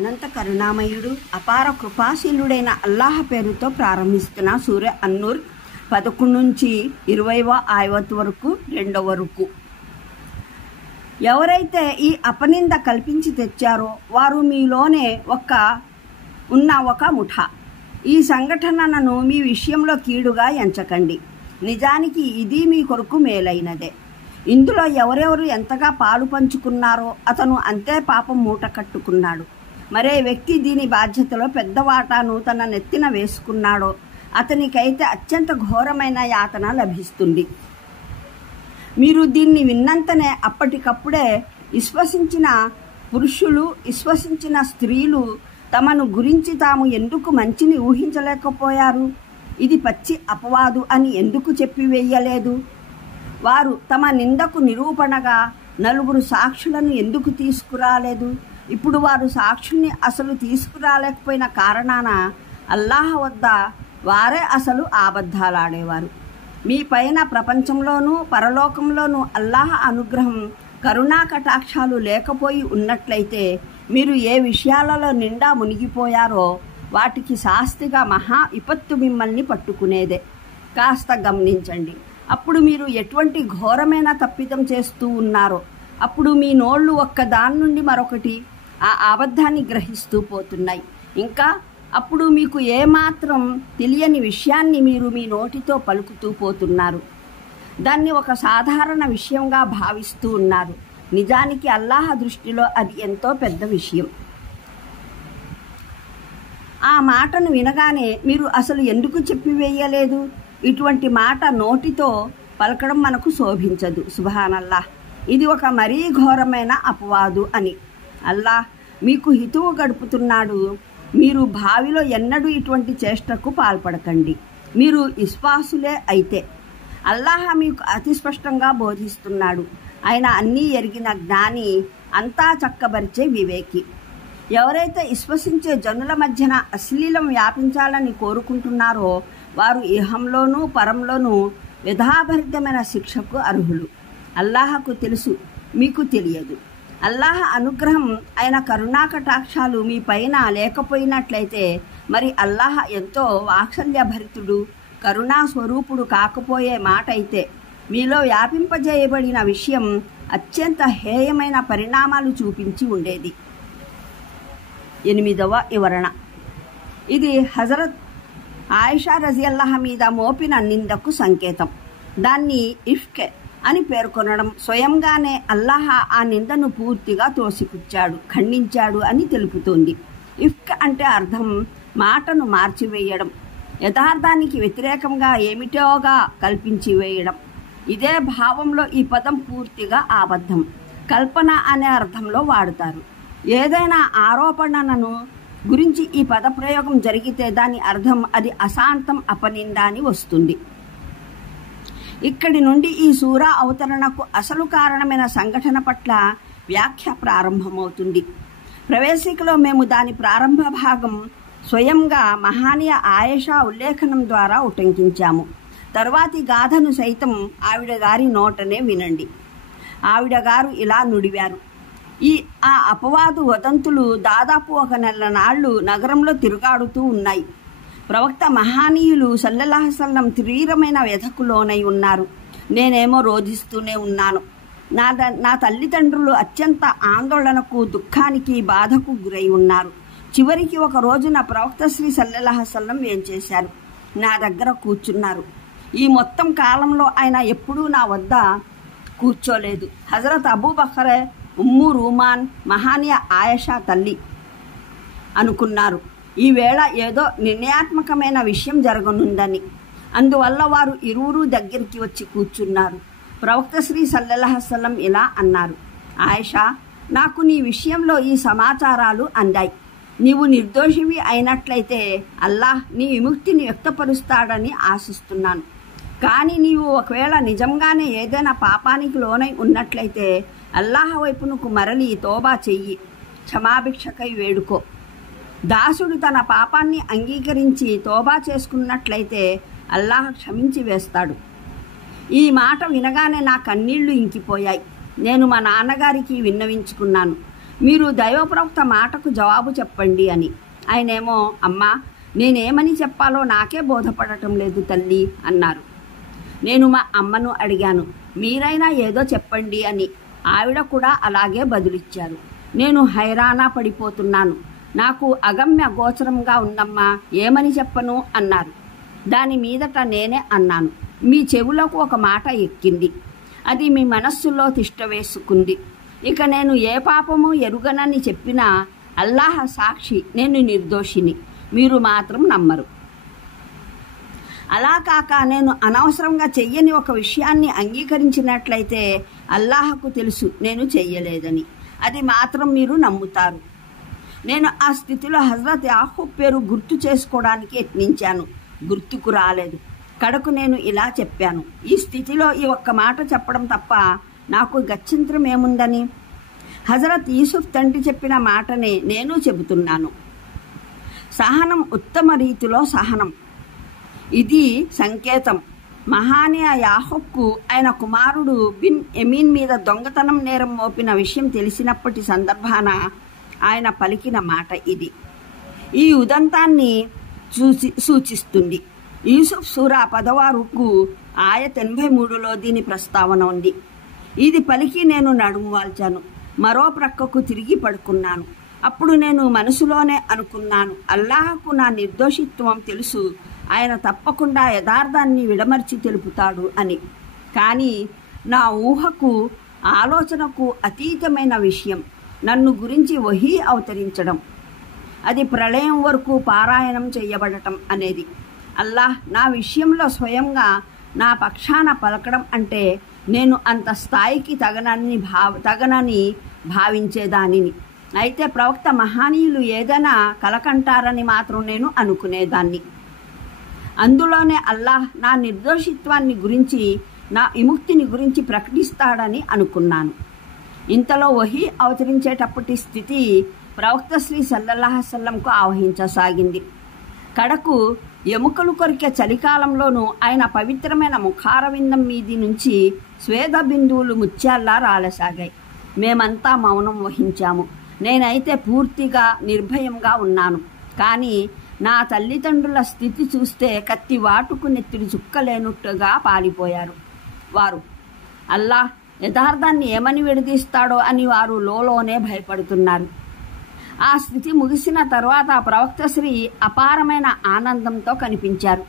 అనంత కరుణామయుడు అపార కృపాశీలుడైన అల్లాహ్ పేరుతో ప్రారంభిస్తున్న సూర్య అన్నూర్ 11 నుంచి 20వ ఆయత్ వరకు 2వ వరకు. ఎవరైతే ఈ అపనింద కల్పించి తెచ్చారో వారు మీలోనే ఒక ముఠా. ఈ సంఘటనను మీ విషయంలో కీడుగా ఎంచకండి. నిజానికి ఇది మీ కొరకు మేలైనదే. ఇందులో ఎవరెవరు ఎంతగా పాలు పంచుకున్నారో అతను అంతే పాపం మూట కట్టుకున్నాడు. మరే వ్యక్తి దీని బాధ్యతలో పెద్ద వాటాను తన నెత్తిన వేసుకున్నాడో అతనికైతే అత్యంత ఘోరమైన యాతన లభిస్తుంది. మీరు దీన్ని విన్నంతనే అప్పటికప్పుడే విశ్వసించిన పురుషులు, విశ్వసించిన స్త్రీలు తమను గురించి తాము ఎందుకు మంచిని ఊహించలేకపోయారు, ఇది పచ్చి అపవాదు అని ఎందుకు చెప్పివేయలేదు, వారు తమ నిందకు నిరూపణగా 4 సాక్షులను ఎందుకు తీసుకురాలేదు, ఇప్పుడు వారు సాక్షుల్ని అసలు తీసుకురాలేకపోయిన కారణాన అల్లాహ్ వద్ద వారే అసలు అబద్ధాలాడేవారు. మీ పైన ప్రపంచంలోనూ పరలోకంలోనూ అల్లాహ్ అనుగ్రహం కరుణా కటాక్షాలు లేకపోయి ఉన్నట్లయితే మీరు ఏ విషయాలలో నిండా మునిగిపోయారో వాటికి శాస్తిగా మహా విపత్తు మిమ్మల్ని పట్టుకునేదే. కాస్త గమనించండి. అప్పుడు మీరు ఎటువంటి ఘోరమైన తప్పిదం చేస్తూ ఉన్నారో అప్పుడు మీ నోళ్ళు ఒక్కదాని నుండి మరొకటి ఆ అబద్ధాన్ని గ్రహిస్తూ పోతున్నాయి. ఇంకా అప్పుడు మీకు ఏమాత్రం తెలియని విషయాన్ని మీరు మీ నోటితో పలుకుతూ పోతున్నారు. దాన్ని ఒక సాధారణ విషయంగా భావిస్తూ ఉన్నారు. నిజానికి అల్లాహ్ దృష్టిలో అది ఎంతో పెద్ద విషయం. ఆ మాటను వినగానే మీరు అసలు ఎందుకు చెప్పివేయలేదు? ఇటువంటి మాట నోటితో పలకడం మనకు శోభించదు. సుబ్హానల్లాహ్, ఇది ఒక మరీ ఘోరమైన అపవాదు అని. అల్లాహ్ మీకు హితువు గడుపుతున్నాడు. మీరు భావిలో ఎన్నడూ ఇటువంటి చేష్టకు పాల్పడకండి. మీరు విశ్వాసులే అయితే. అల్లాహ్ మీకు అతి స్పష్టంగా బోధిస్తున్నాడు. ఆయన అన్నీ ఎరిగిన జ్ఞాని, అంతా చక్కబరిచే వివేకి. ఎవరైతే విశ్వసించే జనుల మధ్యన అశ్లీలం వ్యాపించాలని కోరుకుంటున్నారో వారు ఇహంలోనూ పరంలోనూ వ్యధాభరితమైన శిక్షకు అర్హులు. అల్లాహకు తెలుసు, మీకు తెలియదు. అల్లాహ్ అనుగ్రహం ఆయన కరుణా కటాక్షాలు మీ పైన లేకపోయినట్లయితే మరి అల్లాహ్ ఎంతో వాత్సల్యభరితుడు, కరుణా స్వరూపుడు కాకపోయే మాట అయితే మీలో వ్యాపింపజేయబడిన విషయం అత్యంత హేయమైన పరిణామాలు చూపించి ఉండేది. 8వ వివరణ. ఇది హజరత్ ఆయిషా రజియల్లాహ్ మీద మోపిన నిందకు సంకేతం. దాన్ని ఇఫ్క్ అని పేర్కొనడం స్వయంగానే అల్లాహ్ ఆ నిందను పూర్తిగా తోసిపుచ్చాడు, ఖండించాడు అని తెలుపుతోంది. ఇఫ్క్ అంటే అర్థం మాటను మార్చివేయడం, యథార్థానికి వ్యతిరేకంగా ఏమిటోగా కల్పించి వేయడం. ఇదే భావంలో ఈ పదం పూర్తిగా అబద్ధం, కల్పన అనే అర్థంలో వాడుతారు. ఏదైనా ఆరోపణలను గురించి ఈ పదప్రయోగం జరిగితే దాని అర్థం అది అశాంతం, అపనింద అని వస్తుంది. ఇక్కడి నుండి ఈ సూరా అవతరణకు అసలు కారణమైన సంఘటన పట్ల వ్యాఖ్య ప్రారంభమవుతుంది. ప్రవేశికలో మేము దాని ప్రారంభ భాగం స్వయంగా మహానీయ ఆయేషా ఉల్లేఖనం ద్వారా ఉటంకించాము. తరువాతి గాథను సైతం ఆవిడ గారి నోటనే వినండి. ఆవిడ గారు ఇలా నుడివారు. ఆ అపవాదు వదంతులు దాదాపు 1 నెల నాళ్లు నగరంలో తిరుగాడుతూ ఉన్నాయి. ప్రవక్త మహానీయులు సల్లల్లాహు అలైహి వసల్లం తీవ్రమైన వ్యధకు లోనై ఉన్నారు. నేనేమో రోధిస్తూనే ఉన్నాను. నా తల్లిదండ్రులు అత్యంత ఆందోళనకు, దుఃఖానికి, బాధకు గురై ఉన్నారు. చివరికి ఒక రోజున ప్రవక్త శ్రీ సల్లల్లాహు అలైహి వసల్లం ఏం చేశారు? నా దగ్గర కూర్చున్నారు. ఈ మొత్తం కాలంలో ఆయన ఎప్పుడూ నా వద్ద కూర్చోలేదు. హజరత్ అబూబకర్, ఉమ్ము రూమాన్, మహానీయ ఆయేషా తల్లి అనుకున్నారు ఈవేళ ఏదో నిర్ణయాత్మకమైన విషయం జరగనుందని. అందువల్ల వారు ఇరువురు దగ్గరికి వచ్చి కూర్చున్నారు. ప్రవక్త శ్రీ సల్లల్లాహు అలైహి వసల్లం ఇలా అన్నారు, ఆయేషా, నాకు నీ విషయంలో ఈ సమాచారాలు అందాయి. నీవు నిర్దోషివి అయినట్లయితే అల్లాహ్ నీ విముక్తిని వ్యక్తపరుస్తాడని ఆశిస్తున్నాను. కానీ నీవు ఒకవేళ నిజంగానే ఏదైనా పాపానికి లోనై ఉన్నట్లయితే అల్లాహ్ వైపునకు మరలి తోబా చెయ్యి, క్షమాభిక్షకై వేడుకో. దాసుడు తన పాపాన్ని అంగీకరించి తోబా చేసుకున్నట్లయితే అల్లాహ్ క్షమించి వేస్తాడు. ఈ మాట వినగానే నా కన్నీళ్లు ఇంకిపోయాయి. నేను మా నాన్నగారికి విన్నవించుకున్నాను. మీరు దైవప్రవక్త మాటకు జవాబు చెప్పండి అని. ఆయనేమో, అమ్మా, నేనేమని చెప్పాలో నాకే బోధపడటం లేదు తల్లి అన్నారు. నేను మా అమ్మను అడిగాను, మీరైనా ఏదో చెప్పండి అని. ఆవిడ కూడా అలాగే బదులిచ్చారు. నేను హైరానా పడిపోతున్నాను. నాకు అగమ్య గోచరంగా ఉందమ్మా, ఏమని చెప్పను అన్నారు. దాని మీదట నేనే అన్నాను, మీ చెవులకు ఒక మాట ఎక్కింది, అది మీ మనస్సులో తిష్ట వేసుకుంది. ఇక నేను ఏ పాపము ఎరుగనని చెప్పినా అల్లాహ్ సాక్షి, నేను నిర్దోషిని, మీరు మాత్రం నమ్మరు. అలా కాక నేను అనవసరంగా చెయ్యని ఒక విషయాన్ని అంగీకరించినట్లయితే అల్లాహకు తెలుసు నేను చెయ్యలేదని, అది మాత్రం మీరు నమ్ముతారు. నేను ఆ స్థితిలో హజరత్ యాహూబ్ పేరు గుర్తు చేసుకోవడానికి యత్నించాను, గుర్తుకు రాలేదు. కడకు నేను ఇలా చెప్పాను, ఈ స్థితిలో ఈ ఒక్క మాట చెప్పడం తప్ప నాకు గత్యంతరం ఏముందని. హజరత్ యూసుఫ్ తండ్రి చెప్పిన మాటనే నేను చెబుతున్నాను. సహనం ఉత్తమ రీతిలో సహనం. ఇది సంకేతం. మహానీయ యాహూబ్కు ఆయన కుమారుడు బిన్ ఎమీన్ మీద దొంగతనం నేరం మోపిన విషయం తెలిసినప్పటి సందర్భాన ఆయన పలికిన మాట ఇది. ఈ ఉదంతాన్ని సూచిస్తుంది. యూసుఫ్ సూరా 10వ రుకు ఆయత్ 83లో దీని ప్రస్తావన ఉంది. ఇది పలికి నేను నడుము వాల్చాను, మరో ప్రక్కకు తిరిగి పడుకున్నాను. అప్పుడు నేను మనసులోనే అనుకున్నాను, అల్లాహకు నా నిర్దోషిత్వం తెలుసు, ఆయన తప్పకుండా యథార్థాన్ని విడమర్చి తెలుపుతాడు అని. కానీ నా ఊహకు, ఆలోచనకు అతీతమైన విషయం నన్ను గురించి వహీ అవతరించడం, అది ప్రళయం వరకు పారాయణం చేయబడటం అనేది. అల్లాహ్ నా విషయంలో స్వయంగా నా పక్షాన పలకడం అంటే నేను అంత స్థాయికి తగనని భావించేదానిని. అయితే ప్రవక్త మహానీయులు ఏదైనా కలకంటారని మాత్రం నేను అనుకునేదాన్ని. అందులోనే అల్లాహ్ నా నిర్దోషిత్వాన్ని గురించి, నా విముక్తిని గురించి ప్రకటిస్తాడని అనుకున్నాను. ఇంతలో వహీ అవతరించేటప్పటి స్థితి ప్రవక్త శ్రీ సల్లల్లాహు అలైహి వసల్లంకు ఆవహించసాగింది. కడకు ఎముకలు కొరికే చలికాలంలోనూ ఆయన పవిత్రమైన ముఖారవిందం మీది నుంచి స్వేద బిందువులు ముత్యాల్లా రాలసాగాయి. మేమంతా మౌనం వహించాము. నేనైతే పూర్తిగా నిర్భయంగా ఉన్నాను. కానీ నా తల్లిదండ్రుల స్థితి చూస్తే కత్తి వాటుకు నెత్తిడి చుక్కలేనట్టుగా పారిపోయారు. వారు అల్లాహ్ యథార్థాన్ని ఏమని విడదీస్తాడో అని వారు లోలోనే భయపడుతున్నారు. ఆ స్థితి ముగిసిన తర్వాత ప్రవక్త శ్రీ అపారమైన ఆనందంతో కనిపించారు.